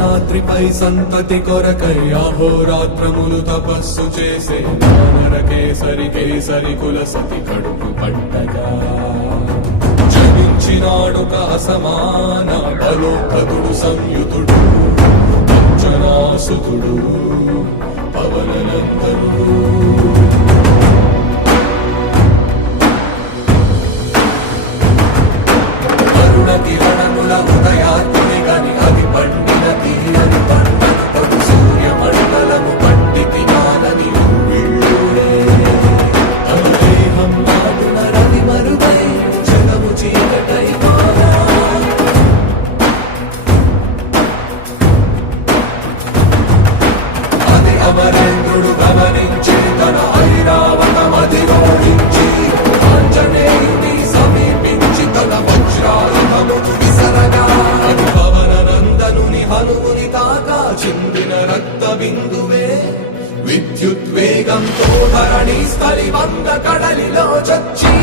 అంజనాద్రిపై సంతతి కొరకై అహోరాత్రములు తపస్సు చేసే వానర కేసరి కేసరి కుల సతి కడుపు పట్టగా జనించినాడొక అసమాన బలోపతుడు సంయుతుడు అంజనాసుతుడు పవననందనుడు. కిరణముల ఉదయాత్మి గని అది పండిన తీయని పంటను పడు సూర్యమండలము పండితి మానని వీళ్ళుడే అనుదేహం నాటున రవి మరుగై జగము చీకటై మారా అది అమరేంద్రుడు గమనించి తన ఐరావతమది రోడించి ఆంజనేయుని సమీపించి తన వజ్రాయుధమును విసరగా అది పవననందనుని హనుముని తాకా చిందిన రక్త బిందువే విద్యుద్వేగంతో ధరణి స్థలి వంద కడలిలో చచ్చి